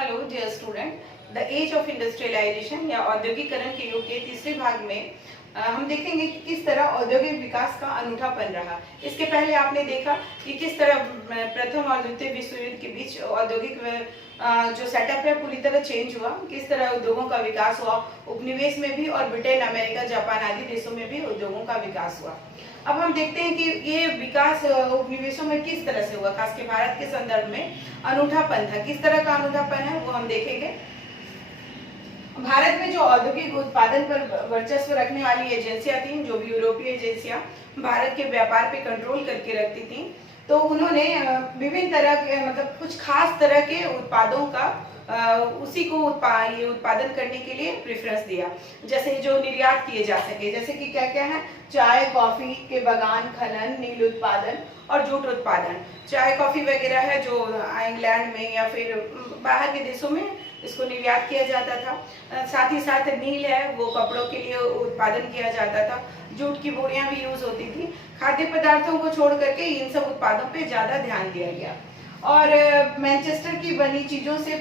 Hello dear student, the age of industrialization या औद्योगिकरण के युग के तीसरे भाग में हम देखेंगे कि किस तरह औद्योगिक विकास का अनूठापन रहा। इसके पहले आपने देखा कि किस तरह प्रथम और द्वितीय विश्व युद्ध के बीच औद्योगिक जो सेटअप है पूरी तरह चेंज हुआ, किस तरह उद्योगों का विकास हुआ, उपनिवेश में भी और ब्रिटेन, अमेरिका, जापान आदि देशों में भी उद्योगों का विकास हुआ। अब हम देखते हैं कि ये विकास उपनिवेशों में किस तरह से हुआ, खासकर भारत के संदर्भ में अनूठापन था। किस तरह का अनूठापन है वो हम देखेंगे। भारत में जो औद्योगिक उत्पादन पर वर्चस्व रखने वाली एजेंसियां थीं, जो भी यूरोपीय एजेंसियां भारत के व्यापार पे कंट्रोल करके रखती थीं, तो उन्होंने विभिन्न तरह के मतलब कुछ खास तरह के उत्पादों का उसी को ये उत्पादन करने के लिए प्रेफरेंस दिया, जैसे जो निर्यात किए जा सके, जैसे कि क्या क्या है, चाय कॉफी के बागान खनन, नील उत्पादन और जूट उत्पादन। चाय कॉफी वगैरह है जो इंग्लैंड में या फिर बाहर के देशों में इसको निर्यात किया जाता था। साथ ही साथ नील है वो कपड़ों के लिए उत्पादन किया जाता था। जूट की बोरियां भी यूज होती थी। खाद्य पदार्थों को छोड़ करके इन सब उत्पादों पे ज्यादा ध्यान दिया गया। और मैनचेस्टर की बनी चीजों से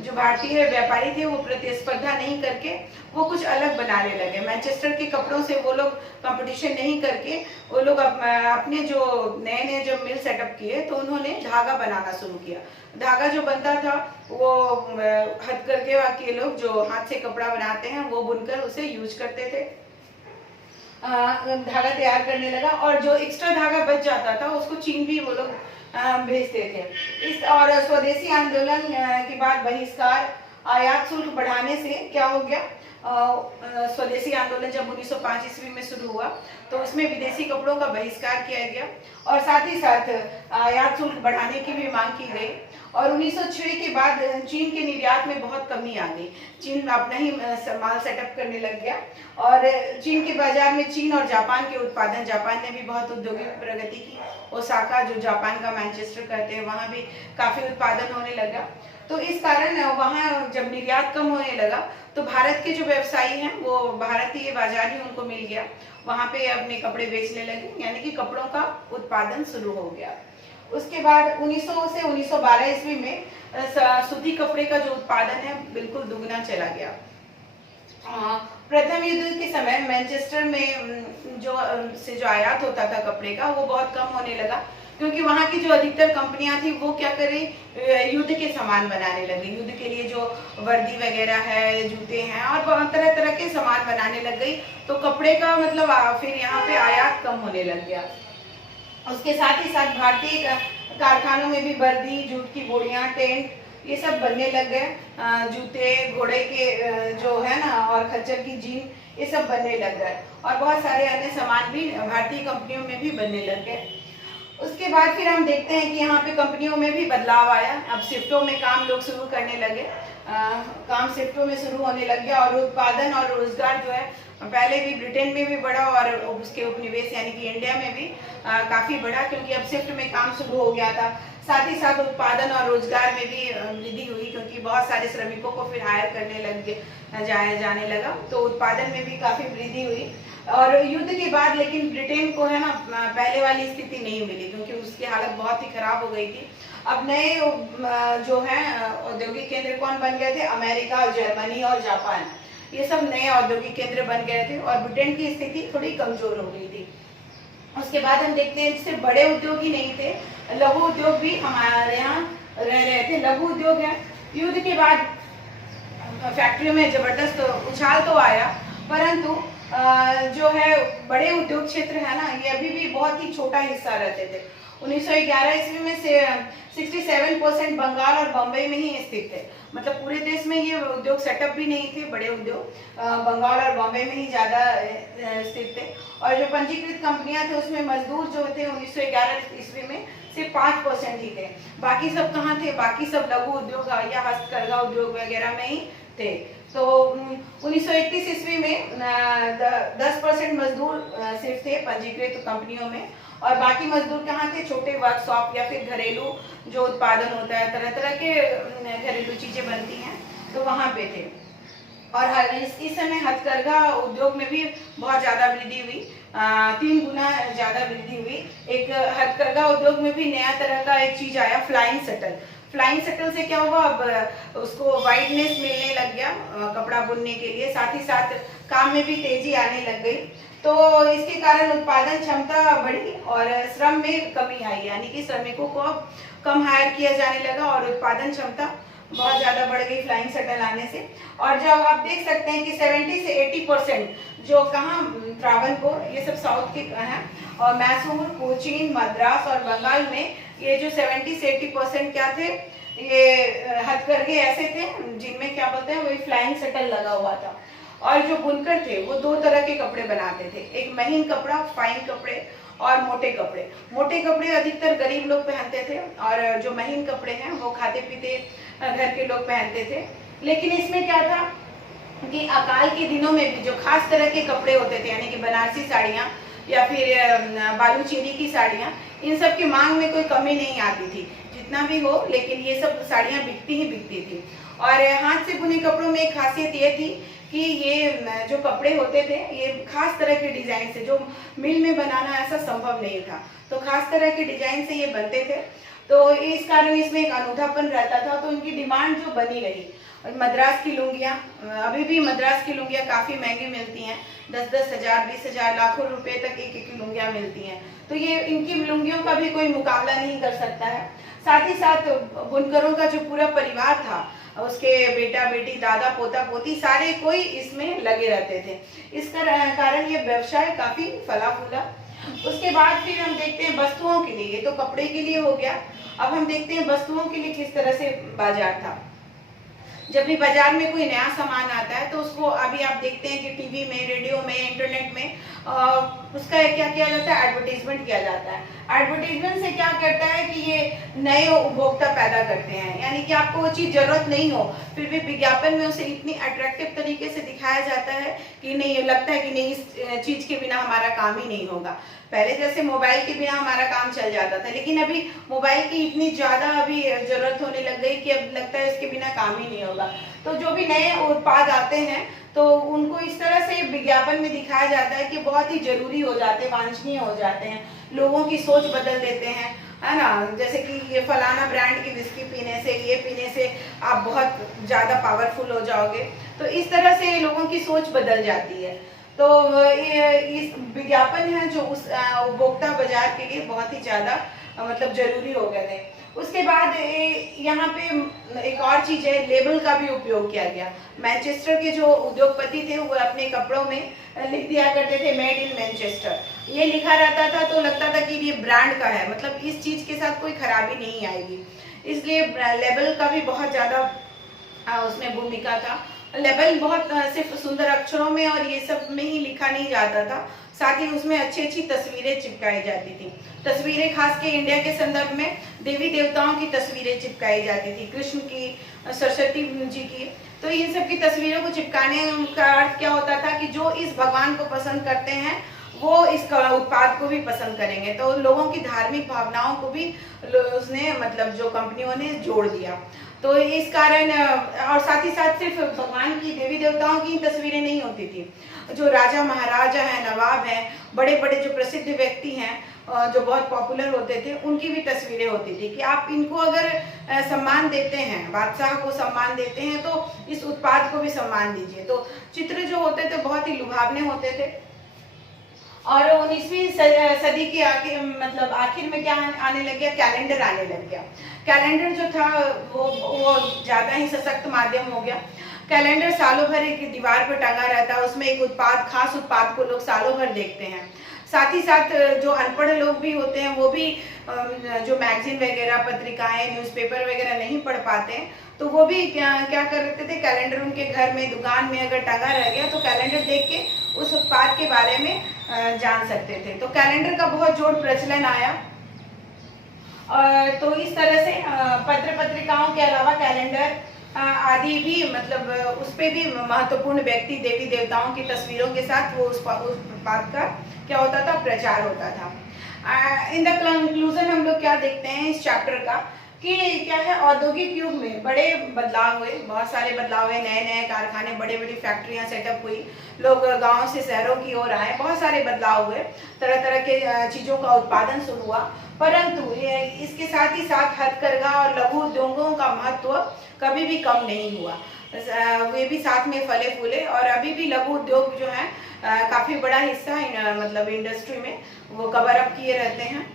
जो भारतीय व्यापारी थे वो प्रतिस्पर्धा नहीं करके वो कुछ अलग बनाने लगे। मैनचेस्टर के कपड़ों से वो लोग कंपटीशन नहीं करके वो लोग अपने जो नए नए जब मिल सेटअप किए तो उन्होंने धागा बनाना शुरू किया। धागा जो बनता था वो हथकरघे के लोग जो हाथ से कपड़ा बनाते हैं वो बुनकर उसे यूज करते थे। धागा तैयार करने लगा और जो एक्स्ट्रा धागा बच जाता था उसको चीन भी वो लोग भेजते थे। इस और स्वदेशी आंदोलन के बाद बहिष्कार, आयात शुल्क बढ़ाने से क्या हो गया, स्वदेशी आंदोलन जब 1905 ईस्वी में शुरू हुआ तो उसमें विदेशी कपड़ों का बहिष्कार किया गया और साथ ही साथ आयात शुल्क बढ़ाने की भी मांग की गई। और 1906 के बाद चीन के निर्यात में बहुत कमी आ गई। चीन अपना ही माल सेटअप करने लग गया और चीन के बाजार में चीन और जापान के उत्पादन, जापान ने भी बहुत औद्योगिक प्रगति की। ओसाका जो जापान का मैनचेस्टर कहते हैं वहाँ भी काफी उत्पादन होने लगा। तो इस कारण वहाँ जब निर्यात कम होने लगा तो भारत के जो व्यवसायी हैं वो भारतीय बाजार ही उनको मिल गया, वहाँ पे अपने कपड़े बेचने लगे, यानी कि कपड़ों का उत्पादन शुरू हो गया। उसके बाद 1900 से 1912 ईस्वी में सूती कपड़े का जो उत्पादन है बिल्कुल दुगना चला गया। प्रथम युद्ध के समय मैनचेस्टर में जो आयात होता था कपड़े का वो बहुत कम होने लगा, क्योंकि वहाँ की जो अधिकतर कंपनियां थी वो क्या करें, युद्ध के सामान बनाने लगी। युद्ध के लिए जो वर्दी वगैरह है, जूते हैं और तरह तरह के सामान बनाने लग गई, तो कपड़े का मतलब फिर यहाँ पे आयात कम होने लग गया। उसके साथ ही साथ भारतीय कारखानों में भी वर्दी, जूट की बोरियां, टेंट ये सब बनने लग गए। जूते, घोड़े के जो है ना और खच्चर की जीन ये सब बनने लग गए और बहुत सारे अन्य सामान भी भारतीय कंपनियों में भी बनने लग गए। उसके बाद फिर हम देखते हैं कि यहाँ पे कंपनियों में भी बदलाव आया। अब शिफ्टों में काम लोग शुरू करने लगे, काम शिफ्टों में शुरू होने लग गया और उत्पादन और रोजगार जो है पहले भी ब्रिटेन में भी बढ़ा और उसके उपनिवेश यानी कि इंडिया में भी काफी बढ़ा, क्योंकि अब शिफ्ट में काम शुरू हो गया था। साथ ही साथ उत्पादन और रोजगार में भी वृद्धि हुई, क्योंकि बहुत सारे श्रमिकों को फिर हायर करने जाने लगा, तो उत्पादन में भी काफी वृद्धि हुई। और युद्ध के बाद लेकिन ब्रिटेन को है ना पहले वाली स्थिति नहीं मिली, क्योंकि उसकी हालत बहुत ही खराब हो गई थी। अब नए जो है औद्योगिक केंद्र कौन बन गए थे, अमेरिका, जर्मनी और जापान, ये सब नए औद्योगिक केंद्र बन गए थे और ब्रिटेन की स्थिति थोड़ी कमजोर हो गई थी। उसके बाद हम देखते हैं सिर्फ बड़े उद्योग ही नहीं थे, लघु उद्योग भी हमारे यहाँ रह रहे थे। लघु उद्योग है, युद्ध के बाद फैक्ट्रियों में जबरदस्त उछाल तो आया, परंतु जो है बड़े उद्योग क्षेत्र है ना ये अभी भी बहुत ही छोटा हिस्सा रहते थे। 1911 ईस्वी में से 67% बंगाल और बम्बई में ही स्थित थे, मतलब पूरे देश में ये उद्योग सेटअप भी नहीं थे। बड़े उद्योग बंगाल और बॉम्बे में ही ज्यादा स्थित थे और जो पंजीकृत कंपनियां थे उसमें मजदूर जो थे 1911 ईस्वी में सिर्फ 5% ही थे। बाकी सब कहाँ थे, बाकी सब लघु उद्योग या हस्तकरघा उद्योग वगैरह में ही थे। तो 1931 ईस्वी में 10% मजदूर सिर्फ थे पंजीकृत कंपनियों में और बाकी मजदूर कहाँ थे, छोटे वर्कशॉप या फिर घरेलू जो उत्पादन होता है, तरह तरह के घरेलू चीजें बनती हैं तो वहाँ पे थे। और इस समय हथकरघा उद्योग में भी बहुत ज्यादा वृद्धि हुई, 3 गुना ज्यादा वृद्धि हुई। एक हथकरघा उद्योग में भी नया तरह का एक चीज आया, फ्लाइंग शटल। फ्लाइंग शटल से क्या हुआ, अब उसको वाइडनेस मिलने लग गया कपड़ा बुनने के लिए, साथ ही साथ काम में भी तेजी आने लग गई। तो इसके कारण उत्पादन क्षमता बढ़ी और श्रम में कमी आई, यानी कि श्रमिकों को अब कम हायर किया जाने लगा और उत्पादन क्षमता बहुत ज़्यादा बढ़ गई फ्लाइंग शटल आने से। और जब आप देख सकते हैं कि 70 से 80% जो कहाँ त्रावणकोर, ये सब साउथ के हैं, और मैसूर, कोचीन, मद्रास और बंगाल में ये जो 70 से 80% क्या थे, ये हथकरघे ऐसे थे जिनमें क्या बोलते हैं, वही फ्लाइंग शटल लगा हुआ था। और जो बुनकर थे वो दो तरह के कपड़े बनाते थे, एक महीन कपड़ा, फाइन कपड़े, और मोटे कपड़े। मोटे कपड़े अधिकतर गरीब लोग पहनते थे और जो महीन कपड़े हैं वो खाते पीते घर के लोग पहनते थे। लेकिन इसमें क्या था कि अकाल के दिनों में भी जो खास तरह के कपड़े होते थे, यानी कि बनारसी साड़ियाँ या फिर बालूचीरी की साड़ियाँ, इन सब की मांग में कोई कमी नहीं आती थी, जितना भी हो, लेकिन ये सब साड़ियाँ बिकती ही बिकती थी। और हाथ से बुने कपड़ों में एक खासियत ये थी कि ये जो कपड़े होते थे ये खास तरह के डिजाइन से, जो मिल में बनाना ऐसा संभव नहीं था, तो खास तरह के डिजाइन से ये बनते थे। तो इस कारण इसमें एक अनूठापन रहता था, तो उनकी डिमांड जो बनी रही। और मद्रास की लुंगियाँ, अभी भी मद्रास की लुंगियाँ काफ़ी महंगी मिलती हैं, 10-10 हज़ार, 20 हज़ार, लाखों रुपए तक एक लुंगियाँ मिलती हैं। तो ये इनकी लुंगियों का भी कोई मुकाबला नहीं कर सकता है। साथ ही साथ बुनकरों का जो पूरा परिवार था, उसके बेटा बेटी, दादा पोता पोती, सारे कोई इसमें लगे रहते थे। इस कारण ये व्यवसाय काफ़ी फला फूला। उसके बाद फिर हम देखते हैं वस्तुओं के लिए, ये तो कपड़े के लिए हो गया, अब हम देखते हैं वस्तुओं के लिए किस तरह से बाजार था। जब भी बाजार में कोई नया सामान आता है तो उसको अभी आप देखते हैं कि टीवी में, रेडियो में, इंटरनेट में उसका क्या किया जाता है, एडवर्टीजमेंट किया जाता है। एडवर्टीजमेंट से क्या करता है कि ये नए उपभोक्ता पैदा करते हैं, यानी कि आपको वो चीज़ जरूरत नहीं हो, फिर भी विज्ञापन में उसे इतनी अट्रैक्टिव तरीके से दिखाया जाता है कि नहीं, ये लगता है कि नहीं, इस चीज़ के बिना हमारा काम ही नहीं होगा। पहले जैसे मोबाइल के बिना हमारा काम चल जाता था, लेकिन अभी मोबाइल की इतनी ज़्यादा अभी ज़रूरत होने लग गई कि अब लगता है इसके बिना काम ही नहीं होगा। तो जो भी नए उत्पाद आते हैं तो उनको इस तरह से विज्ञापन में दिखाया जाता है कि बहुत ही जरूरी हो जाते हैं, वांछनीय हो जाते हैं, लोगों की सोच बदल देते हैं, है ना। जैसे कि ये फलाना ब्रांड की विस्की पीने से, ये पीने से आप बहुत ज़्यादा पावरफुल हो जाओगे, तो इस तरह से लोगों की सोच बदल जाती है। तो इस विज्ञापन है जो उस उपभोक्ता बाजार के लिए बहुत ही ज़्यादा मतलब जरूरी हो गए थे। उसके बाद यहाँ पे एक और चीज़ है, लेबल का भी उपयोग किया गया। मैनचेस्टर के जो उद्योगपति थे वो अपने कपड़ों में लिख दिया करते थे मेड इन मैनचेस्टर, ये लिखा रहता था तो लगता था कि ये ब्रांड का है, मतलब इस चीज़ के साथ कोई खराबी नहीं आएगी, इसलिए लेबल का भी बहुत ज़्यादा उसमें भूमिका था। लेबल बहुत सिर्फ सुंदर अक्षरों में और ये सब में ही लिखा नहीं जाता था, साथ ही उसमें अच्छी अच्छी तस्वीरें चिपकाई जाती थी। तस्वीरें खास के इंडिया के संदर्भ में देवी देवताओं की तस्वीरें चिपकाई जाती थी, कृष्ण की, सरस्वती जी की। तो इन सब की तस्वीरों को चिपकाने का अर्थ क्या होता था कि जो इस भगवान को पसंद करते हैं वो इस उत्पाद को भी पसंद करेंगे, तो लोगों की धार्मिक भावनाओं को भी उसने मतलब जो कंपनियों ने जोड़ दिया। तो इस कारण और साथ ही साथ सिर्फ भगवान की, देवी देवताओं की तस्वीरें नहीं होती थी, जो राजा महाराजा हैं, नवाब हैं, बड़े बड़े जो प्रसिद्ध व्यक्ति हैं जो बहुत पॉपुलर होते थे, उनकी भी तस्वीरें होती थी कि आप इनको अगर सम्मान देते हैं, बादशाह को सम्मान देते हैं, तो इस उत्पाद को भी सम्मान दीजिए। तो चित्र जो होते थे बहुत ही लुभावने होते थे। और 19वीं सदी के मतलब आखिर में क्या आने लग गया, कैलेंडर आने लग गया। कैलेंडर जो था वो ज़्यादा ही सशक्त माध्यम हो गया। कैलेंडर सालों भर एक दीवार पर टंगा रहता है, उसमें एक उत्पाद, खास उत्पाद को लोग सालों भर देखते हैं। साथ ही साथ जो अनपढ़ लोग भी होते हैं वो भी जो मैगजीन वगैरह, पत्रिकाएं, न्यूज़पेपर वगैरह नहीं पढ़ पाते हैं, तो वो भी क्या करते थे, कैलेंडर उनके घर में, दुकान में अगर टंगा रह गया तो कैलेंडर देख के उस उत्पाद के बारे में जान सकते थे। तो कैलेंडर का बहुत जोर प्रचलन आया। तो इस तरह से पत्र पत्रिकाओं के अलावा कैलेंडर आदि भी मतलब उस पर भी महत्वपूर्ण व्यक्ति, देवी देवताओं की तस्वीरों के साथ वो उस उत्पाद का क्या होता था, प्रचार होता था। इन द कंक्लूजन हम लोग क्या देखते हैं इस चैप्टर का कि क्या है, औद्योगिक युग में बड़े बदलाव हुए, बहुत सारे बदलाव हुए, नए नए कारखाने, बड़ी बड़ी फैक्ट्रियां सेटअप हुई, लोग गांव से शहरों की ओर आए, बहुत सारे बदलाव हुए, तरह तरह के चीज़ों का उत्पादन शुरू हुआ। परंतु इसके साथ ही साथ हथकरघा और लघु उद्योगों का महत्व कभी भी कम नहीं हुआ। वे भी साथ में फले फूले, और अभी भी लघु उद्योग जो है काफ़ी बड़ा हिस्सा मतलब इंडस्ट्री में वो कवर अप किए रहते हैं।